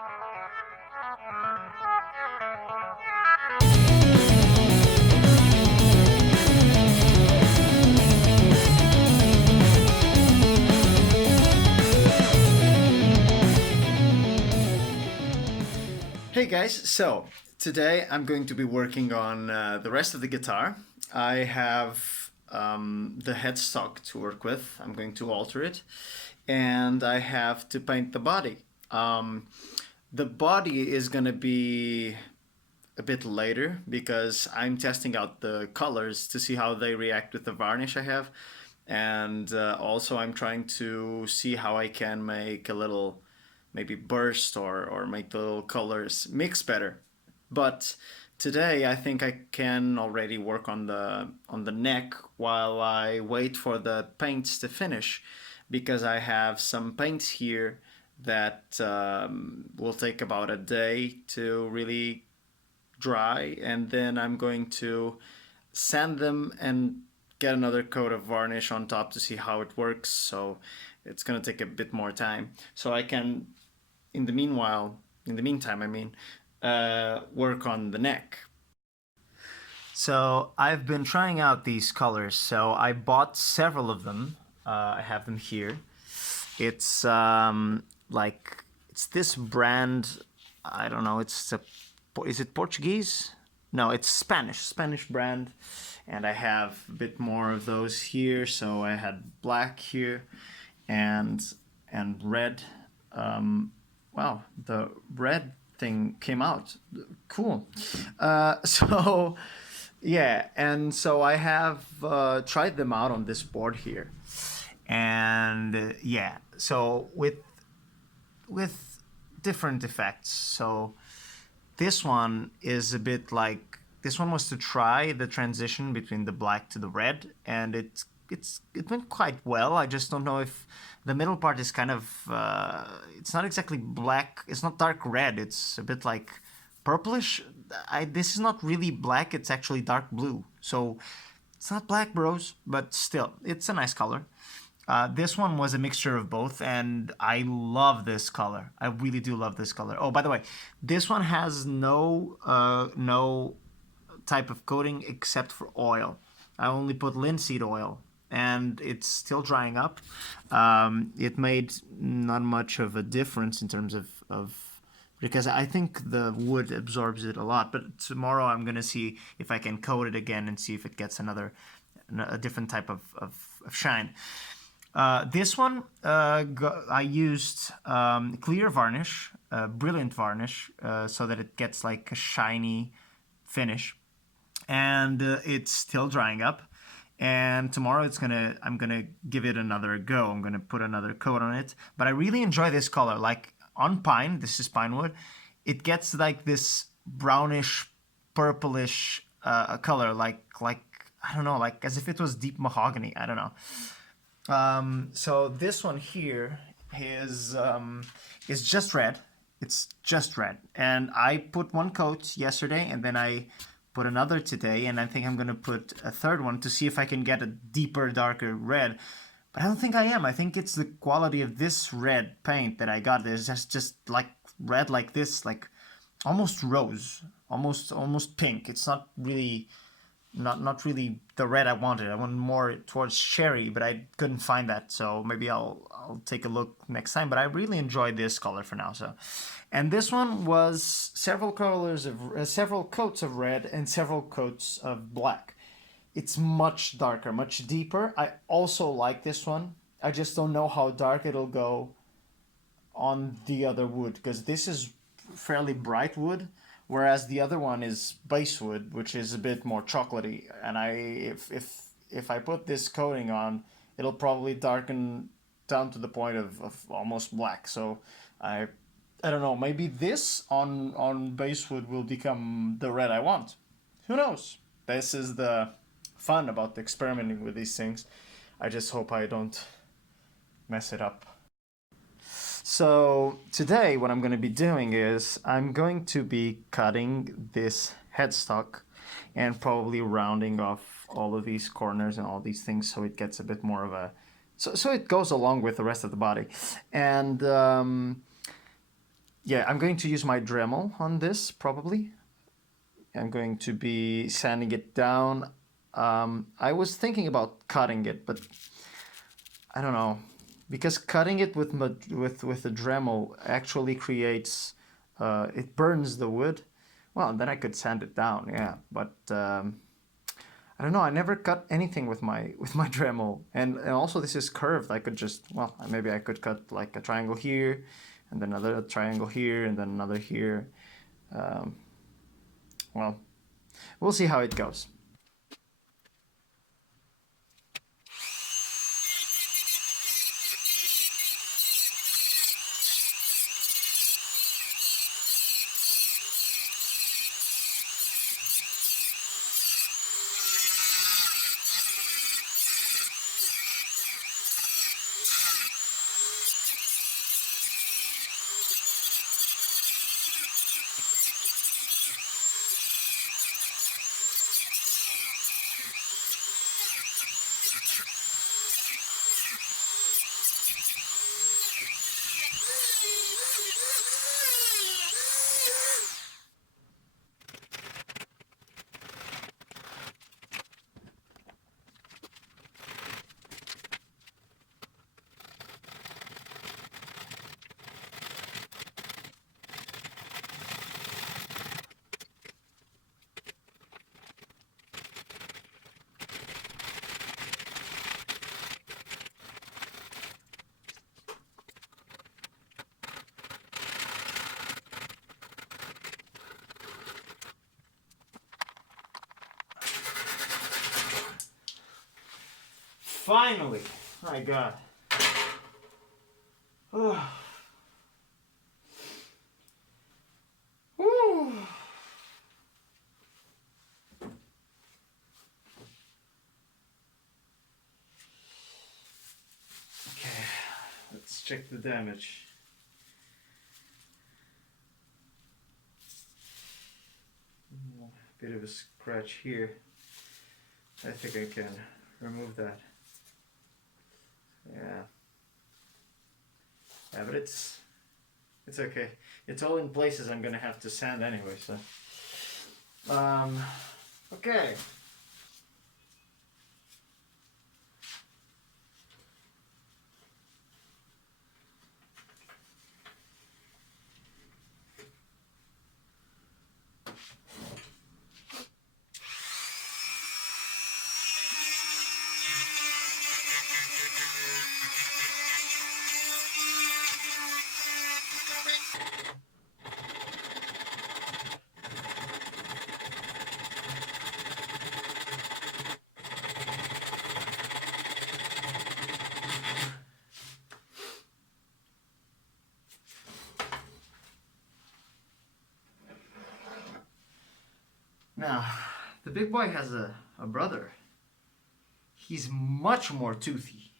Hey guys, so today I'm going to be working on the rest of the guitar. I have the headstock to work with. I'm going to alter it, and I have to paint the body. The body is going to be a bit later because I'm testing out the colors to see how they react with the varnish I have, and also I'm trying to see how I can make a little maybe burst or make the little colors mix better. But today I think I can already work on the neck while I wait for the paints to finish, because I have some paints here that will take about a day to really dry, and then I'm going to sand them and get another coat of varnish on top to see how it works. So it's gonna take a bit more time. So I can, in the meantime, I mean, work on the neck. So I've been trying out these colors. So I bought several of them. I have them here. It's it's this brand. I don't know. Is it Portuguese? No, it's Spanish brand. And I have a bit more of those here. So I had black here, and red. Wow, the red thing came out. Cool. So yeah, and so I have tried them out on this board here, and yeah, so with different effects. So this one is a bit like, this one was to try the transition between the black to the red, and it went quite well. I just don't know if the middle part is kind of it's not exactly black. It's not dark red. It's a bit like purplish. This is not really black. It's actually dark blue. So it's not black, bros, but still, it's a nice color. This one was a mixture of both, and I love this color. I really do love this color. Oh, by the way, this one has no type of coating except for oil. I only put linseed oil, and it's still drying up. It made not much of a difference in terms of because I think the wood absorbs it a lot. But tomorrow I'm gonna see if I can coat it again and see if it gets a different type of shine. This one, I used clear varnish, brilliant varnish, so that it gets like a shiny finish, and it's still drying up. And tomorrow I'm gonna give it another go. I'm gonna put another coat on it. But I really enjoy this color. Like on pine, this is pine wood, it gets like this brownish, purplish color, like I don't know, like as if it was deep mahogany. I don't know. So this one here is just red. It's just red, and I put one coat yesterday, and then I put another today, and I think I'm gonna put a third one to see if I can get a deeper, darker red. But I don't think I am. I think it's the quality of this red paint that I got. There's just like red like this, like almost rose, almost pink. It's not really not really the red I wanted. I wanted more towards cherry, but I couldn't find that. So maybe I'll take a look next time. But I really enjoyed this color for now. So, and this one was several coats of red and several coats of black. It's much darker, much deeper. I also like this one. I just don't know how dark it'll go on the other wood, because this is fairly bright wood, whereas the other one is base wood, which is a bit more chocolatey. And if I put this coating on, it'll probably darken down to the point of almost black. So I don't know. Maybe this on base wood will become the red I want. Who knows? This is the fun about experimenting with these things. I just hope I don't mess it up. So today what I'm going to be doing is I'm going to be cutting this headstock and probably rounding off all of these corners and all these things, so it gets a bit more of a, so it goes along with the rest of the body. And yeah, I'm going to use my Dremel on this probably. I'm going to be sanding it down. I was thinking about cutting it, but I don't know, because cutting it with the Dremel actually creates it burns the wood. Well, then I could sand it down, yeah. But I don't know. I never cut anything with my Dremel, and also this is curved. I could just, well, maybe I could cut like a triangle here, and then another triangle here, and then another here. Um, well, we'll see how it goes. Finally, my God. Whew. Okay, let's check the damage. Bit of a scratch here. I think I can remove that. Yeah. Yeah, but it's okay. It's all in places I'm gonna have to sand anyway, so. Okay. Now, the big boy has a brother. He's much more toothy.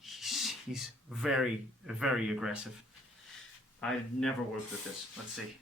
He's very, very aggressive. I've never worked with this. Let's see.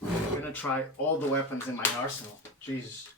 I'm gonna try all the weapons in my arsenal. Jesus.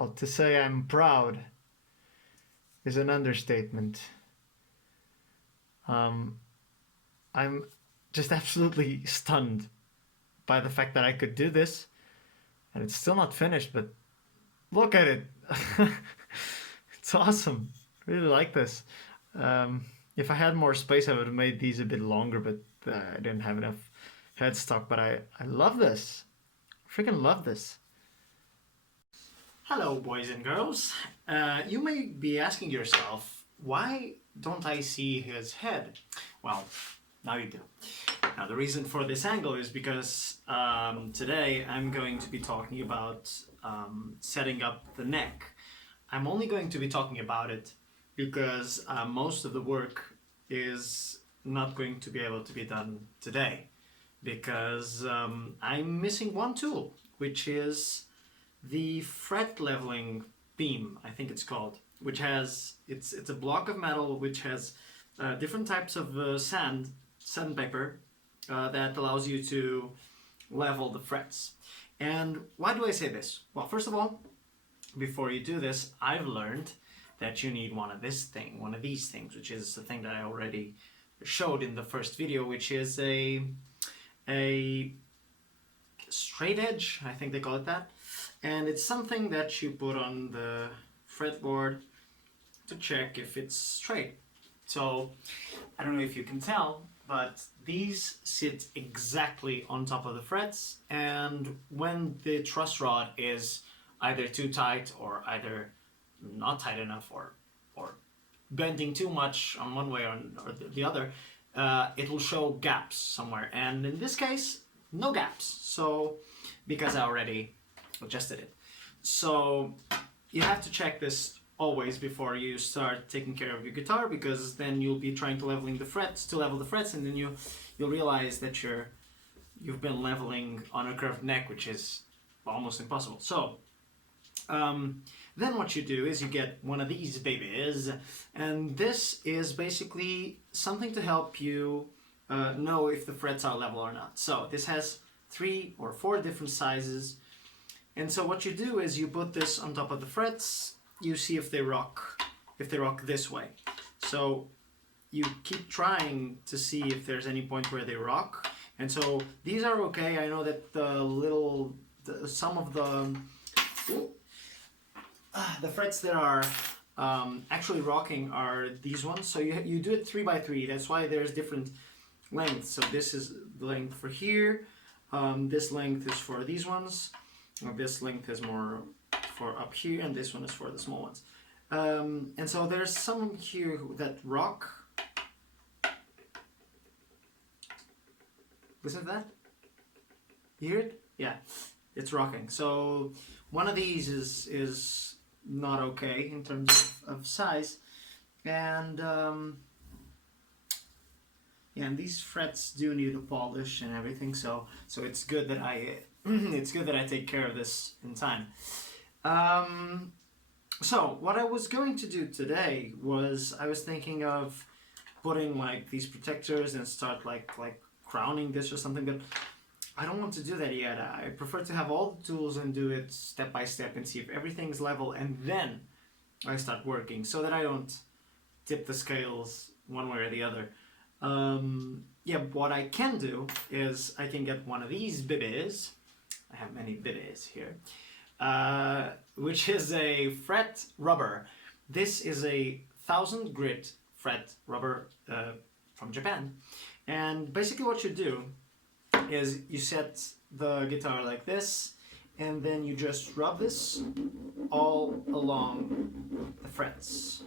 Well, to say I'm proud is an understatement. Um, I'm just absolutely stunned by the fact that I could do this, and it's still not finished, but look at it. It's awesome. I really like this. If I had more space, I would have made these a bit longer, but I didn't have enough headstock. But I love this. Freaking love this. Hello, boys and girls. You may be asking yourself, why don't I see his head? Well, now you do. Now, the reason for this angle is because today I'm going to be talking about setting up the neck. I'm only going to be talking about it because most of the work is not going to be able to be done today because I'm missing one tool, which is the fret leveling beam, I think it's called, which has, it's a block of metal which has different types of sandpaper that allows you to level the frets. And why do I say this? Well, first of all, before you do this, I've learned that you need one of these things, which is the thing that I already showed in the first video, which is a straight edge, I think they call it that. And it's something that you put on the fretboard to check if it's straight. So, I don't know if you can tell, but these sit exactly on top of the frets, and when the truss rod is either too tight or either not tight enough or bending too much on one way or the other, it will show gaps somewhere. And in this case, no gaps. So, because I already adjusted it. So, you have to check this always before you start taking care of your guitar, because then you'll be trying to level the frets, and then you'll realize that you've been leveling on a curved neck, which is almost impossible. So, then what you do is you get one of these babies, and this is basically something to help you know if the frets are level or not. So this has 3 or 4 different sizes, and so what you do is you put this on top of the frets, you see if they rock this way. So you keep trying to see if there's any point where they rock, and so these are okay. I know that some of the frets that are actually rocking are these ones. So you do it 3 by 3. That's why there's different lengths. So this is the length for here. This length is for these ones. This length is more for up here, and this one is for the small ones. And so there's some here that rock. Listen to that. You hear it? Yeah, it's rocking. So one of these is not okay in terms of size, and yeah, and these frets do need a polish and everything. So it's good that I take care of this in time. So what I was going to do today was I was thinking of putting like these protectors and start like crowning this or something, but I don't want to do that yet. I prefer to have all the tools and do it step by step and see if everything's level, and then I start working so that I don't tip the scales one way or the other. Yeah, what I can do is I can get one of these bibbies. I have many bibbies here. Which is a fret rubber. This is a 1000 grit fret rubber from Japan. And basically what you do is you set the guitar like this, and then you just rub this all along the frets,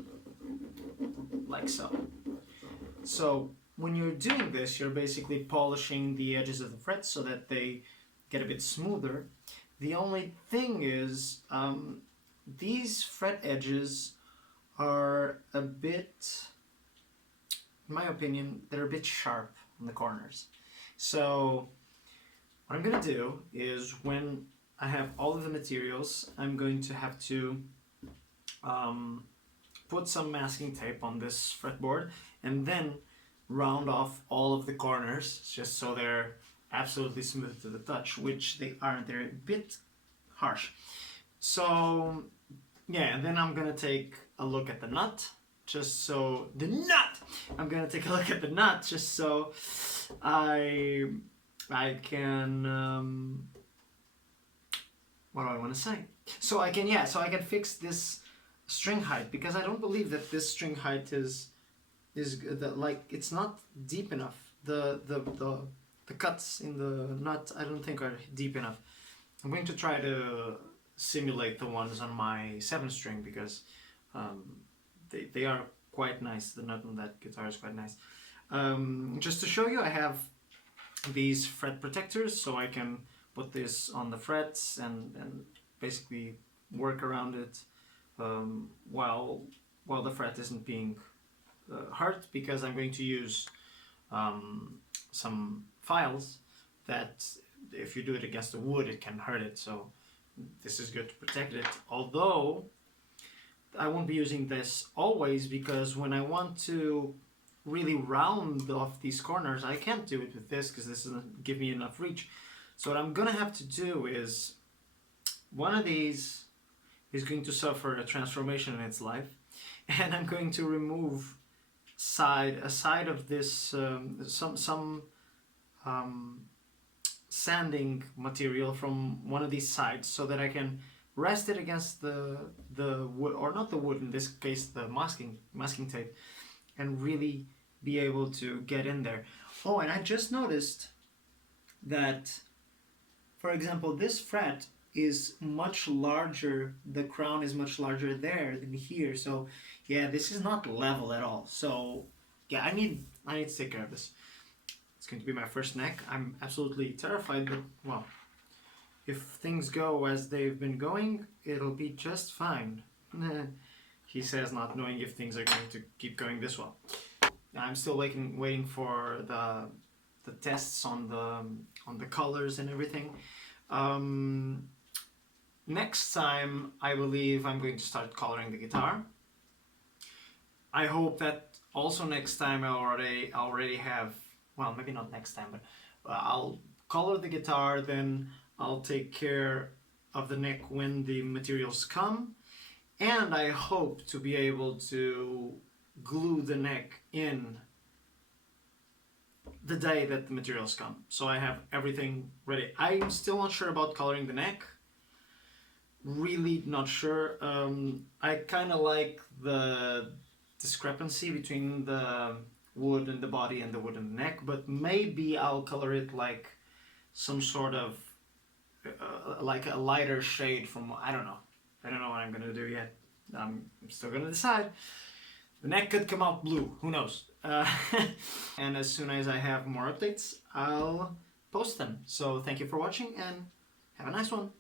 like so. So when you're doing this, you're basically polishing the edges of the frets so that they get a bit smoother. The only thing is, these fret edges are a bit, in my opinion, they're a bit sharp on the corners. So what I'm going to do is, when I have all of the materials, I'm going to have to put some masking tape on this fretboard and then round off all of the corners just so they're absolutely smooth to the touch, which they aren't. They're a bit harsh. So yeah, and then I'm gonna take a look at the nut, just so the nut. I'm gonna take a look at the nut, just so I can what do I want to say? So I can, yeah, so I can fix this string height, because I don't believe that this string height is like, it's not deep enough. The cuts in the nut, I don't think are deep enough. I'm going to try to simulate the ones on my 7 string, because they are quite nice. The nut on that guitar is quite nice. Just to show you, I have these fret protectors, so I can put this on the frets and basically work around it while the fret isn't being hurt, because I'm going to use some files that if you do it against the wood, it can hurt it. So this is good to protect it. Although I won't be using this always, because when I want to really round off these corners, I can't do it with this because this doesn't give me enough reach. So what I'm gonna have to do is, one of these is going to suffer a transformation in its life, and I'm going to remove a side of this some sanding material from one of these sides, so that I can rest it against the wood, or not the wood, in this case the masking tape, and really be able to get in there. Oh, and I just noticed that, for example, this fret is much larger, the crown is much larger there than here, so yeah, this is not level at all. So yeah, I need to take care of this. It's going to be my first neck. I'm absolutely terrified, but well, if things go as they've been going, it'll be just fine. He says, not knowing if things are going to keep going this well. I'm still waiting for the tests on the colors and everything. Next time, I believe I'm going to start coloring the guitar. I hope that also next time I already have, well, maybe not next time, but I'll color the guitar, then I'll take care of the neck when the materials come, and I hope to be able to glue the neck in the day that the materials come, so I have everything ready. I'm still not sure about coloring the neck, really not sure. I kind of like the discrepancy between the wood and the body and the wood and the neck, but maybe I'll color it like some sort of like a lighter shade from, I don't know what I'm gonna do yet. I'm still gonna decide. The neck could come out blue, who knows. And as soon as I have more updates, I'll post them. So thank you for watching, and have a nice one.